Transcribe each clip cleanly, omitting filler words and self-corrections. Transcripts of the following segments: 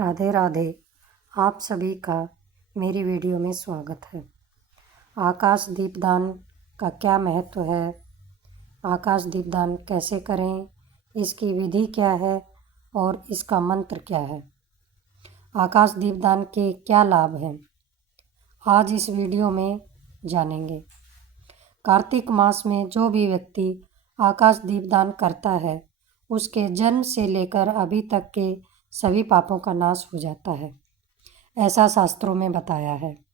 राधे राधे। आप सभी का मेरी वीडियो में स्वागत है। आकाश दीपदान का क्या महत्व है, आकाश दीपदान कैसे करें, इसकी विधि क्या है और इसका मंत्र क्या है, आकाश दीपदान के क्या लाभ हैं, आज इस वीडियो में जानेंगे। कार्तिक मास में जो भी व्यक्ति आकाश दीपदान करता है उसके जन्म से लेकर अभी तक के सभी पापों का नाश हो जाता है, ऐसा शास्त्रों में बताया है।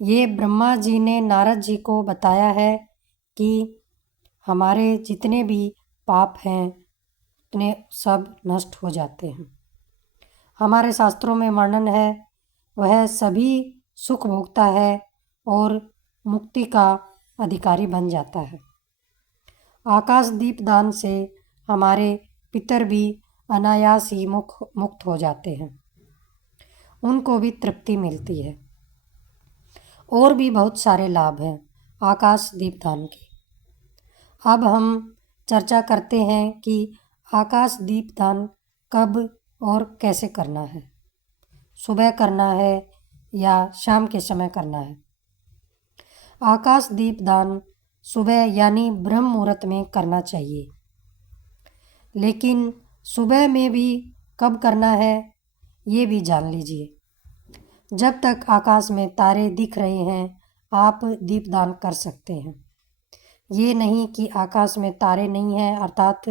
ये ब्रह्मा जी ने नारद जी को बताया है कि हमारे जितने भी पाप हैं उतने सब नष्ट हो जाते हैं। हमारे शास्त्रों में वर्णन है वह सभी सुख भोगता है और मुक्ति का अधिकारी बन जाता है। आकाश दीपदान से हमारे पितर भी अनायास ही मुक्त हो जाते हैं, उनको भी तृप्ति मिलती है। और भी बहुत सारे लाभ हैं आकाश दीपदान के। अब हम चर्चा करते हैं कि आकाश दीपदान कब और कैसे करना है, सुबह करना है या शाम के समय करना है। आकाश दीपदान सुबह यानी ब्रह्म मुहूर्त में करना चाहिए, लेकिन सुबह में भी कब करना है ये भी जान लीजिए। जब तक आकाश में तारे दिख रहे हैं आप दीपदान कर सकते हैं। ये नहीं कि आकाश में तारे नहीं हैं अर्थात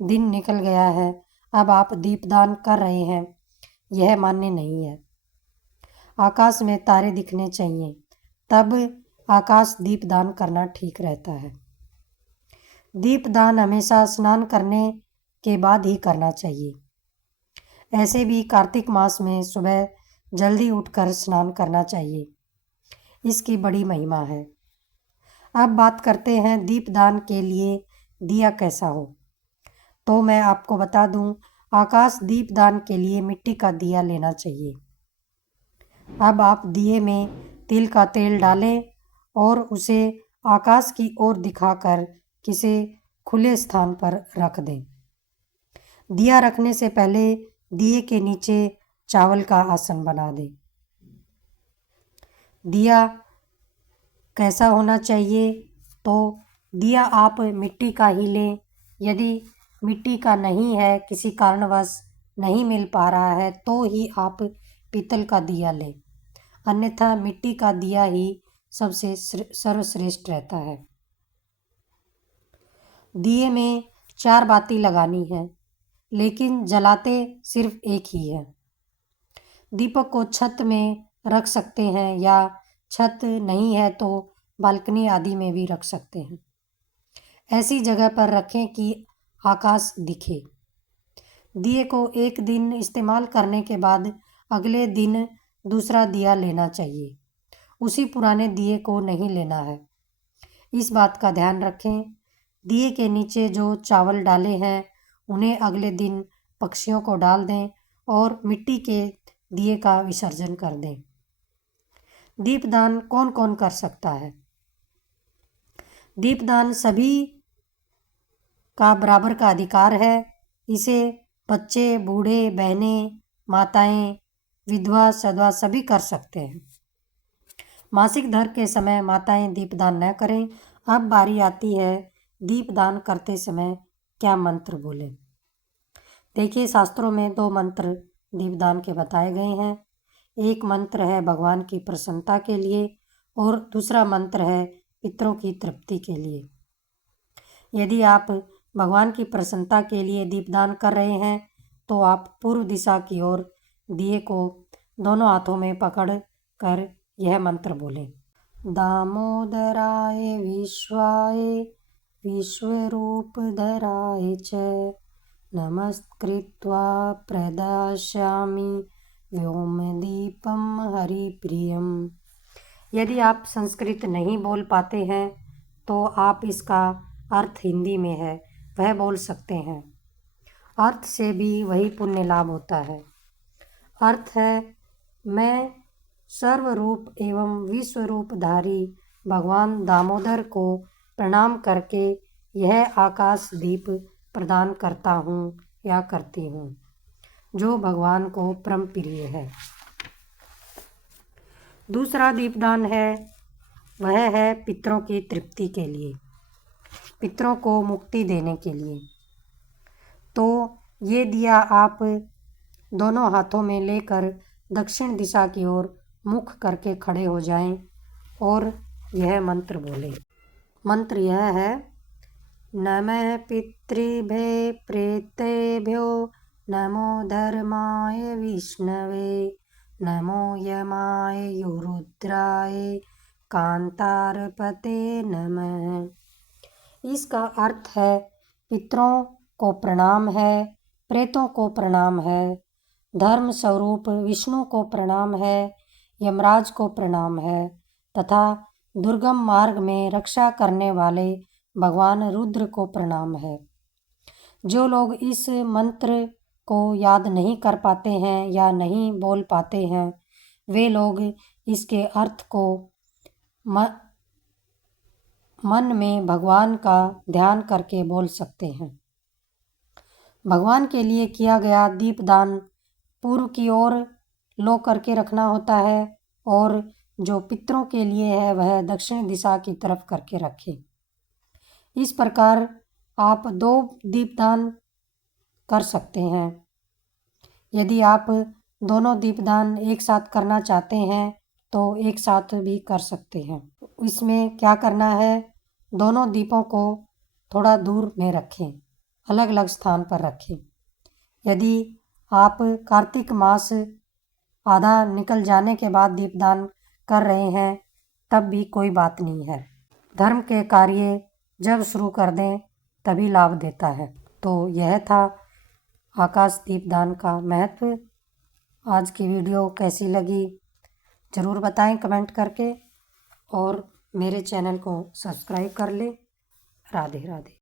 दिन निकल गया है अब आप दीपदान कर रहे हैं, यह मान्य नहीं है। आकाश में तारे दिखने चाहिए तब आकाश दीपदान करना ठीक रहता है। दीपदान हमेशा स्नान करने के बाद ही करना चाहिए। ऐसे भी कार्तिक मास में सुबह जल्दी उठकर स्नान करना चाहिए, इसकी बड़ी महिमा है। अब बात करते हैं दीपदान के लिए दिया कैसा हो। तो मैं आपको बता दूं, आकाश दीपदान के लिए मिट्टी का दिया लेना चाहिए। अब आप दिए में तिल का तेल डालें और उसे आकाश की ओर दिखाकर किसी खुले स्थान पर रख दें। दिया रखने से पहले दिए के नीचे चावल का आसन बना दें। दिया कैसा होना चाहिए, तो दिया आप मिट्टी का ही लें। यदि मिट्टी का नहीं है, किसी कारणवश नहीं मिल पा रहा है तो ही आप पीतल का दिया लें, अन्यथा मिट्टी का दिया ही सबसे सर्वश्रेष्ठ रहता है। दिए में 4 बाती लगानी है, लेकिन जलाते सिर्फ एक ही है। दीपक को छत में रख सकते हैं या छत नहीं है तो बालकनी आदि में भी रख सकते हैं। ऐसी जगह पर रखें कि आकाश दिखे। दिए को एक दिन इस्तेमाल करने के बाद अगले दिन दूसरा दिया लेना चाहिए, उसी पुराने दिए को नहीं लेना है। इस बात का ध्यान रखें। दिए के नीचे जो चावल डाले हैं उन्हें अगले दिन पक्षियों को डाल दें और मिट्टी के दिए का विसर्जन कर दें। दीपदान कौन कौन कर सकता है? दीपदान सभी का बराबर का अधिकार है। इसे बच्चे, बूढ़े, बहनें, माताएं, विधवा, सधवा सभी कर सकते हैं। मासिक धर्म के समय माताएं दीपदान न करें। अब बारी आती है दीपदान करते समय क्या मंत्र बोलें। देखिए, शास्त्रों में 2 मंत्र दीपदान के बताए गए हैं। एक मंत्र है भगवान की प्रसन्नता के लिए और दूसरा मंत्र है पितरों की तृप्ति के लिए। यदि आप भगवान की प्रसन्नता के लिए दीपदान कर रहे हैं तो आप पूर्व दिशा की ओर दिए को दोनों हाथों में पकड़ कर यह मंत्र बोलें। दामोदराय विश्वाय विश्वरूपधराय च नमस्कृत्वा प्रदास्यामि व्योमदीपं हरिप्रियम। यदि आप संस्कृत नहीं बोल पाते हैं तो आप इसका अर्थ हिंदी में है वह बोल सकते हैं। अर्थ से भी वही पुण्य लाभ होता है। अर्थ है, मैं सर्वरूप एवं विश्वरूपधारी भगवान दामोदर को प्रणाम करके यह आकाश दीप प्रदान करता हूँ या करती हूँ। जो भगवान को परम प्रिय है। दूसरा दीपदान है वह है पितरों की तृप्ति के लिए, पितरों को मुक्ति देने के लिए। तो ये दिया आप दोनों हाथों में लेकर दक्षिण दिशा की ओर मुख करके खड़े हो जाएं और यह मंत्र बोलें। मंत्र यह है, नमः पितृभ्यो प्रेतेभ्यो, नमो धर्माय विष्णवे, नमो यमाय रुद्राय, कांतारपते नमः। इसका अर्थ है पितरों को प्रणाम है, प्रेतों को प्रणाम है, धर्म स्वरूप विष्णु को प्रणाम है, यमराज को प्रणाम है तथा दुर्गम मार्ग में रक्षा करने वाले भगवान रुद्र को प्रणाम है। जो लोग इस मंत्र को याद नहीं कर पाते हैं या नहीं बोल पाते हैं, वे लोग इसके अर्थ को मन में भगवान का ध्यान करके बोल सकते हैं। भगवान के लिए किया गया दीपदान पूर्व की ओर लो करके रखना होता है और जो पितरों के लिए है वह दक्षिण दिशा की तरफ करके रखें। इस प्रकार आप 2 दीपदान कर सकते हैं। यदि आप दोनों दीपदान एक साथ करना चाहते हैं तो एक साथ भी कर सकते हैं। इसमें क्या करना है, दोनों दीपों को थोड़ा दूर में रखें, अलग अलग स्थान पर रखें। यदि आप कार्तिक मास आधा निकल जाने के बाद दीपदान कर रहे हैं तब भी कोई बात नहीं है। धर्म के कार्य जब शुरू कर दें तभी लाभ देता है। तो यह था आकाश दीपदान का महत्व। आज की वीडियो कैसी लगी ज़रूर बताएं कमेंट करके और मेरे चैनल को सब्सक्राइब कर लें। राधे राधे।